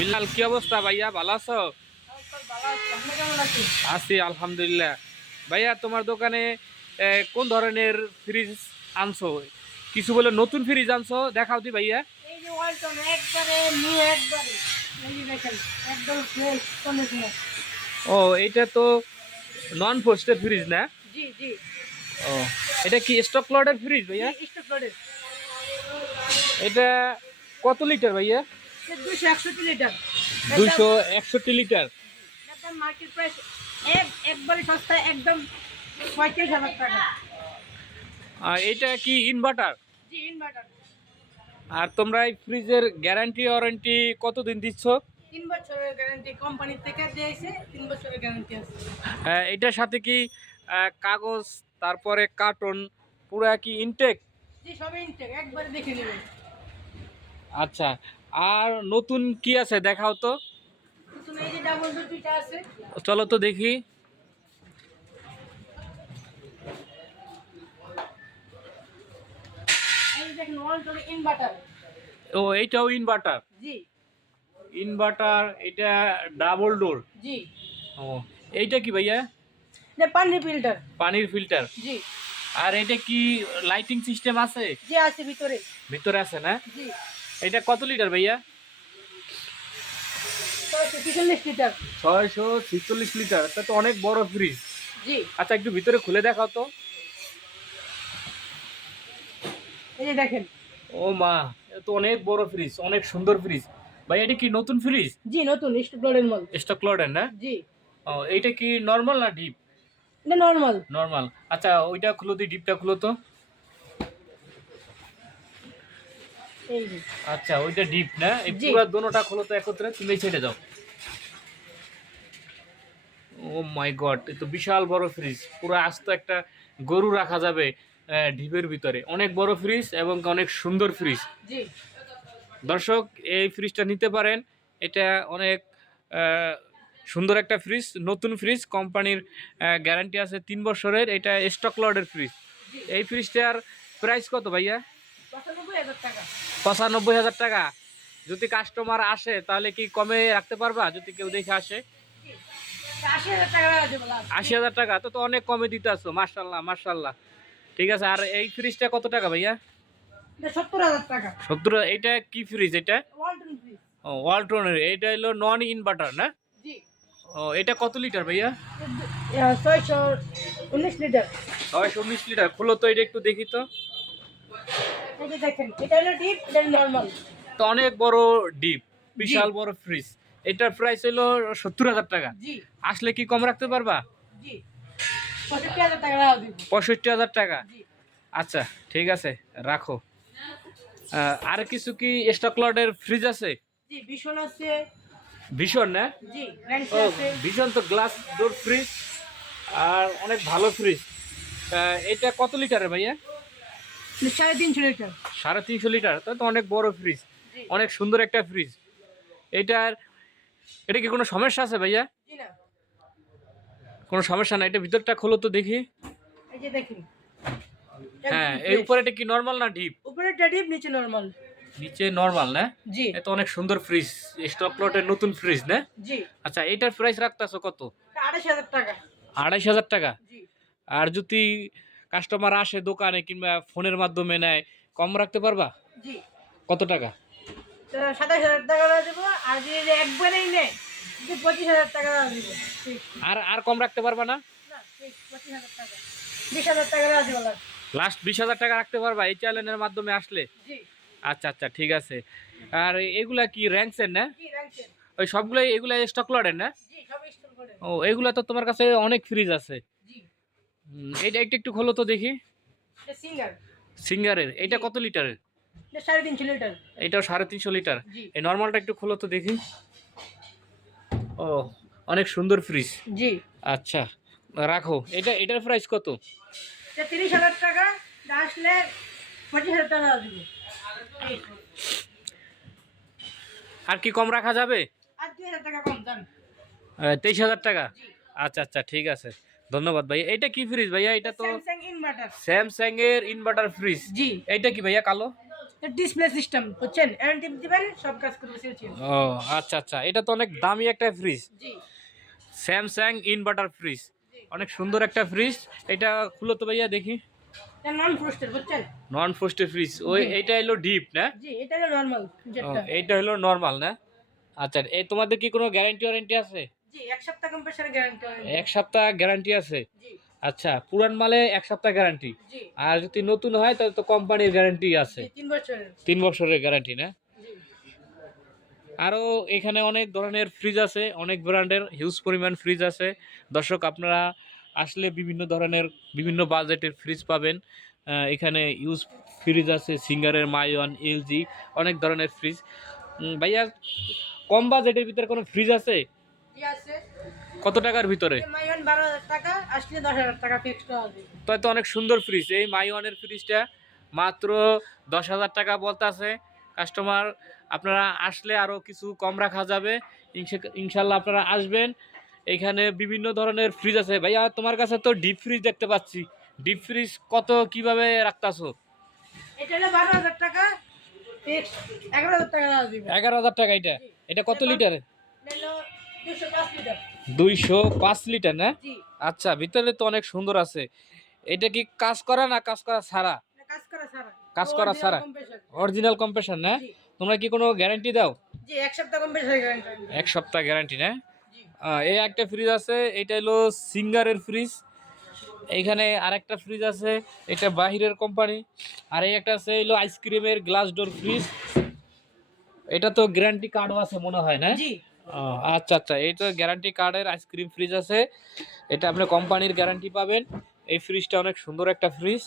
বিল্লাল, কি অবস্থা ভাইয়া? ভালো আছো? আছি আলহামদুলিল্লাহ। ভাইয়া, তোমার দোকানে কোন ধরনের ফ্রিজ আনছো? কিছু বলে নতুন ফ্রিজ আনছো, দেখাও দি ভাইয়া। এই যে ওয়ালটন একবারে নিউ একবারে এই যে দেখেন একদম ফ্রেশ কন্ডিশনার। ও, এটা তো নন ফ্রস্টেড ফ্রিজ না? জি জি ও, এটা কি স্টক লটের ফ্রিজ ভাইয়া? জি স্টক লোডেড। এটা কত লিটার ভাইয়া? 261 লিটার। 261 লিটার। একদম মার্কেট প্রাইস একবারে সস্তা একদম 35,000 টাকা। আর এটা কি ইনভার্টার? জি ইনভার্টার। আর তোমরা এই ফ্রিজের গ্যারান্টি ওয়ারেন্টি কতদিন দিচ্ছ? 3 বছরের গ্যারান্টি কোম্পানি থেকে দিয়েছে, 3 বছরের গ্যারান্টি আছে। এটার সাথে কি কাগজ, তারপরে কার্টন, পুরা কি ইনটেক? জি সবই ইনটেক, একবারে দেখে নেবেন। আচ্ছা, আর নতুন কি আছে দেখাও তো। নতুন এই যে ডাবল ডোর দুইটা আছে। চলো তো দেখি। এই যে দেখেন ওয়ালটন ইনভার্টার। ও, এইটাও ইনভার্টার। জি ইনভার্টার, এটা ডাবল ডোর। জি ও, এইটা কি ভাইয়া? এটা পানি ফিল্টার। পানির ফিল্টার। জি আর এটা কি লাইটিং সিস্টেম আছে? জি আছে ভিতরে। ভিতরে আছে না? জি এটা কত লিটার ভাইয়া? 643 লিটার। 646 লিটার, তা তো অনেক বড় ফ্রিজ। জি আচ্ছা, একটু ভিতরে খুলে দেখাও তো। এই যে দেখেন। ও মা, এ তো অনেক বড় ফ্রিজ, অনেক সুন্দর ফ্রিজ। ভাই, এটা কি নতুন ফ্রিজ? জি নতুন স্টক লোডের মাল। স্টক লটের না? জি ও, এইটা কি নর্মাল না ডিপ? এটা নরমাল। নর্মাল। আচ্ছা, ওইটা খুলো তো, ডিপটা খুলো তো। এই যে আচ্ছা, ওইটা ডিপ না? এই জি। পুরো দোনোটা খুলো তো একত্রে, তুমি ছেড়ে দাও। ও মাই গড, এ তো বিশাল বড় ফ্রিজ, পুরো আস্ত একটা গরু রাখা যাবে ডিপের ভিতরে। অনেক বড় ফ্রিজ এবং অনেক সুন্দর ফ্রিজ। জি দর্শক, এই ফ্রিজটা নিতে পারেন। এটা অনেক আহ, সুন্দর একটা ফ্রিজ, নতুন ফ্রিজ, কোম্পানির গ্যারান্টি আছে 3 বছরের। এটা স্টক লটের ফ্রিজ। জি এই ফ্রিজটার প্রাইস কত ভাইয়া? 95,000 টাকা। 95,000 টাকা। যদি কাস্টমার আসে তাহলে কি কমে রাখতে পারবা, যদি কেউ দেখে আসে? জি 80,000 টাকা দেবো লাস্ট। 80,000 টাকা তো তো অনেক কমে দিতে আসছো, মার্শাল্লাহ মার্শাল্লাহ। ঠিক আছে। আর এই ফ্রিজটা কত টাকা ভাইয়া? এটা 70,000 টাকা। 70। এটা কি ফ্রিজ এটা? ওয়ালটন ফ্রিজ। ও, ওয়ালটনের। এটা হলো নন ইনভার্টার না? জি ও, এটা কত লিটার ভাইয়া? 619 লিটার। 619 লিটার। খোলো তো, এটা একটু দেখি তো। এই যে দেখেন এটা হলো ডিপ, এটা নরমাল। তো অনেক বড় ডিপ, জি বিশাল বড় ফ্রিজ। এটার প্রাইস হলো 70,000 টাকা। জি আসলে কি কম রাখতে পারবা? জি 65,000 টাকা দিব। 65,000 টাকা। জি আচ্ছা, ঠিক আছে, রাখো। আর কিছু কি স্টক লটের ফ্রিজ আছে? জি ভীষণ আছে। ভীষণ না? জি র্যান্সি ও, আছে। ভীষণ তো গ্লাস ডোর ফ্রিজ, আর অনেক ভালো ফ্রিজ। এটা কত লিটারের ভাইয়া? 350 লিটার। 350 লিটার, তা তো অনেক বড় ফ্রিজ, জি অনেক সুন্দর একটা ফ্রিজ। এটার, এটা কি কোনো সমস্যা আছে ভাইয়া? জি না। কোনো সমস্যা না। এটা ভিতরটা খোলো তো দেখি। এই যে দেখেন হ্যাঁ, একদম এই fresh। উপরে এটা কি নর্মাল না ডিপ? উপরে ডিপ নিচে নরমাল। নিচে নর্মাল না? জি এ তো অনেক সুন্দর ফ্রিজ, স্টক লটের নতুন ফ্রিজ না? জি আচ্ছা, এটার প্রাইস রাখতেছো কত? 28,000 টাকা। 2,500 টাকা। জি আর যদি কাস্টমার আসে দোকানে কিংবা ফোনের মাধ্যমে নেয়, কম রাখতে পারবা? জি কত টাকা? তো 27,000 টাকা দেবো। আর যদি একবারেই নেয় 25,000 টাকা দিব। ঠিক আর আর কম রাখতে পারবা না? না, ঠিক 25,000 টাকা। 20,000 টাকা দিব লাস্ট। লাস্ট 20,000 টাকা রাখতে পারবা এই চ্যানেলের মাধ্যমে আসলে? জি আচ্ছা আচ্ছা, ঠিক আছে। আর এগুলা কি র্যাঙ্কসের না? জি রাখছেন। ওই সবগুলাই এগুলা স্টক লটের না? জি সব স্টোর করে। ও, এগুলা তো তোমার কাছে অনেক ফ্রিজ আছে। জি এইটা একটু একটু খোলো তো দেখি। এটা সিঙ্গার। সিঙ্গারের। এটা জি। কত লিটারের? এটা 350 লিটার। এটাও 350 লিটার। জি এই নর্মালটা একটু খোলো তো দেখি। ও, অনেক সুন্দর ফ্রিজ। জি আচ্ছা, রাখো। এটার প্রাইস কত? এটা 30,000 টাকা। এটা আসলে 25,000 টাকা দিব। আর কি কম রাখা যাবে? আর 2,000 টাকা কম দাম। 23,000 টাকা। জি আচ্ছা আচ্ছা, ঠিক আছে। ধন্যবাদ ভাইয়া। এটা কি ফ্রিজ ভাইয়া? এটা তো স্যামসাং ইনভার্টার। স্যামসাং এর ইনভার্টার ফ্রিজ। জি এইটা কি ভাইয়া, কালো? ডিসপ্লে সিস্টেম বুঝছেন, এনআরটি দিবেন সব কাজ করবে সিলচিল। ও আচ্ছা আচ্ছা, এটা তো অনেক দামি একটা ফ্রিজ, জি স্যামসাং ইনভার্টার ফ্রিজ, জি, অনেক সুন্দর একটা ফ্রিজ। এটা খুলো তো ভাইয়া দেখি। এটা নন ফ্রস্টেড বুঝছেন। নন ফ্রস্টেড ফ্রিজ, ওই জি। এইটা হলো ডিপ না? জি এটা হলো নরমাল ও, যেটা। এইটা হলো নরমাল না? আচ্ছা, এই তোমাদের কি কোনো গ্যারান্টি ওয়ারেন্টি আছে? জি এক সপ্তাহ কম্প্রেসার গ্যারান্টি। এক সপ্তাহ গ্যারান্টি আছে? জি আচ্ছা, পুরান মালে এক সপ্তাহ গ্যারান্টি, জি আর যদি নতুন হয় তাহলে তো কোম্পানির গ্যারান্টি আছে, জি 3 বছরের। 3 বছরের গ্যারান্টি না? জি আরও এখানে অনেক ধরনের ফ্রিজ আছে, অনেক ব্র্যান্ডের হিউজ পরিমাণ ফ্রিজ আছে। দর্শক, আপনারা আসলে বিভিন্ন ধরনের বিভিন্ন বাজেটের ফ্রিজ পাবেন। এখানে ইউজ ফ্রিজ আছে, সিঙ্গারের, মাইওয়ান, এলজি, অনেক ধরনের ফ্রিজ। ভাইয়া, কম বাজেটের ভিতরে কোনো ফ্রিজ আছে? জি আছে। কত টাকার ভিতরে? মাইওয়ান 12,000 টাকা, আসলে 10,000 টাকা ফিক্সড করা হবে। তাই তো অনেক সুন্দর ফ্রিজ। এই মাইওয়ানের ফ্রিজটা মাত্র 10,000 টাকা বলতেছে কাস্টমার। আপনারা আসলে আরও কিছু কম রাখা যাবে, ইনশাল্লাহ আপনারা আসবেন। এখানে বিভিন্ন ধরনের ফ্রিজ আছে। ভাইয়া, তোমার কাছে তো ডিপ ফ্রিজ দেখতে পাচ্ছি, ডিপ ফ্রিজ কত কিভাবে রাখতাছো? এটা হলো 12,000 টাকা ফিক্সড, 11,000 টাকা দেওয়া দিবে। 11,000 টাকা এটা? জি। এটা কত লিটার? এটা হলো 205 লিটার। 205 লিটার না? জি আচ্ছা, ভিতরে তো অনেক সুন্দর আছে। এটা কি কাজ করা না কাজ করা ছাড়া? এটা কাজ করা ছাড়া। কাজ করা ছাড়া, কম্প্রেসার। অরিজিনাল কম্প্রেসার না? জি তোমরা কি কোনো গ্যারান্টি দাও? জি এক সপ্তাহ কম্প্রেসার গ্যারান্টি। এক সপ্তাহ গ্যারান্টি না? জি এই একটা ফ্রিজ আছে, এটা হলো সিঙ্গারের ফ্রিজ। এইখানে আরেকটা ফ্রিজ আছে, এটা বাহিরের কোম্পানি। আর এই একটা আছে হলো আইসক্রিমের গ্লাস ডোর ফ্রিজ। এটা তো গ্যারান্টি কার্ডও আছে মনে হয় না? জি ও, আচ্ছা আচ্ছা, এই তো গ্যারান্টি কার্ডের আইসক্রিম ফ্রিজ আছে। এটা আপনি কোম্পানির গ্যারান্টি পাবেন। এই ফ্রিজটা অনেক সুন্দর একটা ফ্রিজ।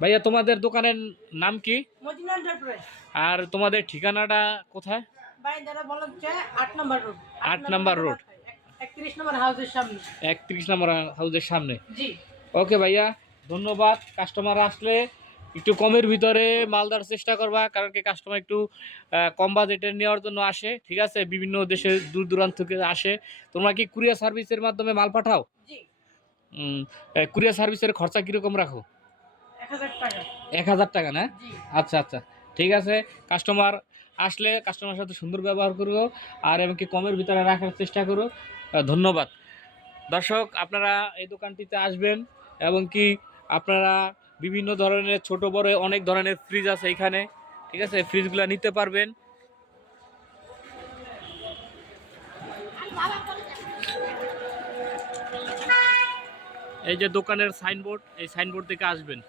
ভাইয়া, তোমাদের দোকানের নাম কি? Medina enterprise. আর তোমাদের ঠিকানাটা কোথায়? ভাই যারা বলেন যে 8 নম্বর রোড। 8 নাম্বার রোড, 31 নম্বর হাউসের সামনে। 31 নম্বর হাউসের সামনে। জি ওকে ভাইয়া, ধন্যবাদ। কাস্টমার আসলে একটু কমের ভিতরে মাল দেওয়ার চেষ্টা করবা, কারণ কি কাস্টমার একটু কম বাজেটের নেওয়ার জন্য আসে, ঠিক আছে? বিভিন্ন দেশে দূর দূরান্ত থেকে আসে। তোমরা কি কুরিয়ার সার্ভিসের মাধ্যমে মাল পাঠাও? জি কুরিয়ার সার্ভিসের খরচা কীরকম রাখো? 1000 টাকা। 1,000 টাকা না? জি আচ্ছা আচ্ছা, ঠিক আছে। কাস্টমার আসলে কাস্টমারের সাথে সুন্দর ব্যবহার করবো, আর এমনকি কমের ভিতরে রাখার চেষ্টা করো। ধন্যবাদ। দর্শক, আপনারা এই দোকানটিতে আসবেন, এবং কি আপনারা বিভিন্ন ধরনের ছোট বড় অনেক ধরনের ফ্রিজ আছে এখানে, ঠিক আছে? ফ্রিজগুলো নিতে পারবেন। এই যে দোকানের সাইনবোর্ড, এই সাইনবোর্ড থেকে আসবেন।